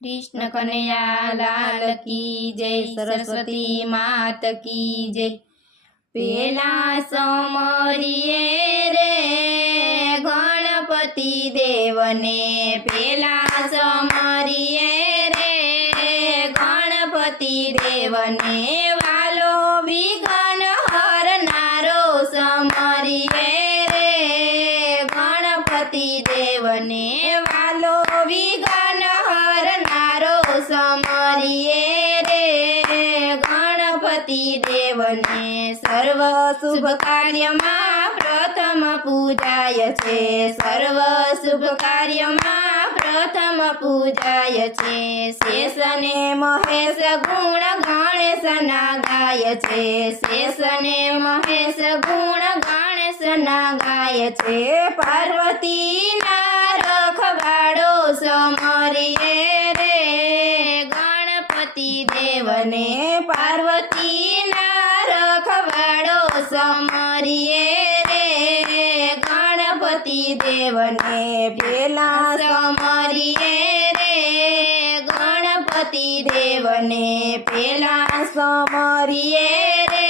कृष्ण कन्हैया लाल की जय, सरस्वती मात की जय। पेला समरिए रे गणपति देवने, पेला समरिए रे गणपति देवने, वालो विघ्न हरनारो समरिए रे गणपति देवने, वालो विघ्न हरनारो समरिए रे गणपति देवने। सर्व शुभ कार्यમાં પ્રથમ પૂજાય છે, સર્વ શુભ કાર્યમાં પ્રથમ પૂજાય છે। શેષને મહેશ ગુણ ગણેશના ગાય છે, શેષને મહેશ ગુણ ગણેશના ગાય છે। પાર્વતીના રખવાડો સમરીએ રે ગણપતિ દેવને, પાર્વતીના રખવાડો સમરીએ રે ગણપતિ દેવને, પેલા સમરીએ રે ગણપતિ દેવને, પેલા સમરીએ રે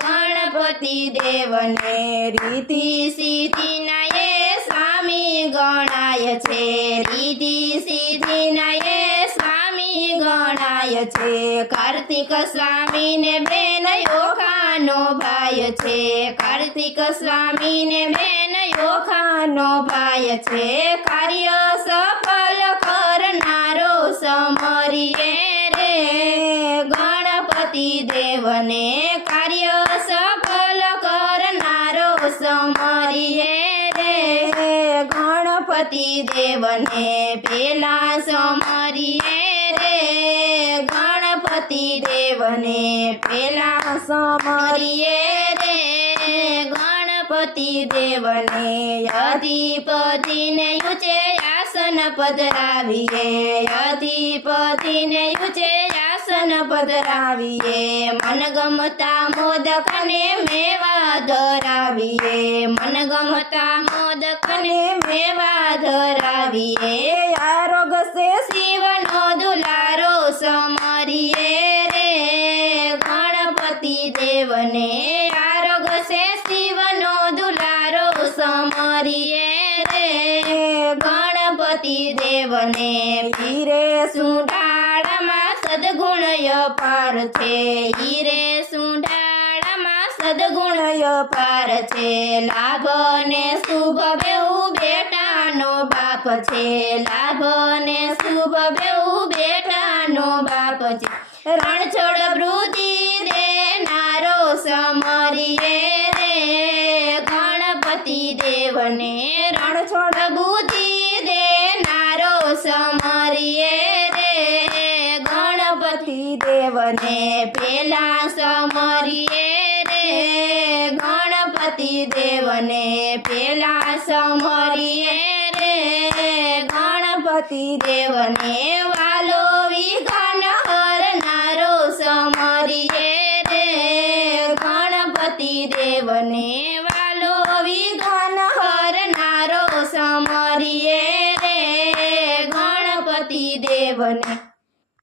ગણપતિ દેવને। રીતિ સિદ્ધિના એ સ્વામી ગણાય છે, રીતિ સિદ્ધિના એ સ્વામી ગણાય છે। કાર્તિક સ્વામીને બેન યોખાનો ભાઈ છે, કાર્તિક સ્વામીને બેન યોખાનો ભાઈ છે। કાર્ય સફળ કરનારો સમરીએ રે ગણપતિ દેવને, કાર્ય સફળ કરનારો સમરીએ રે ગણપતિ દેવને, પેલા સમરીએ રે ગણપતિ દેવને, પેલા સમરીએ રે ગણપતિ દેવને। અધિપતિને ઊંચે આસન પધરાવીએ, અધિપતિને ઊંચે આસન પધરાવીએ। મનગમતા મોદકને મેવા ધરાવીએ, મનગમતા મોદકને મેવા ધરાવીએ। આરોગશે શિવનો દુલારો સમરીએ રે ગણપતિ દેવને, આરોગશે શિવનો દુલારો સમરીએ રે ગણપતિ દેવને। હીરે સુંઢાળમાં સદગુણ અપાર છે, હીરે સુંઢાળમાં સદગુણ અપાર છે। લાભ ને શુભ બેઉ બેટાનો બાપ છે, લાભ ને શુભ બેઉ બેટાનો બાપ છે। રણછોડ વૃદ્ધિ દેનારો સમરીએ રે ગણપતિ દેવને, રણછોડ બુદ્ધિ દેનારો સમરીએ રે ગણપતિ દેવને, પેલા સમરીએ રે ગણપતિ દેવને, પેલા સમરીએ રે ગણપતિ દેવને। વાલો વિઘ્ન હરનારો સમરીએ રે ગણપતિ દેવને, વાલો વિઘ્ન હરનારો સમરીએ રે ગણપતિ દેવને।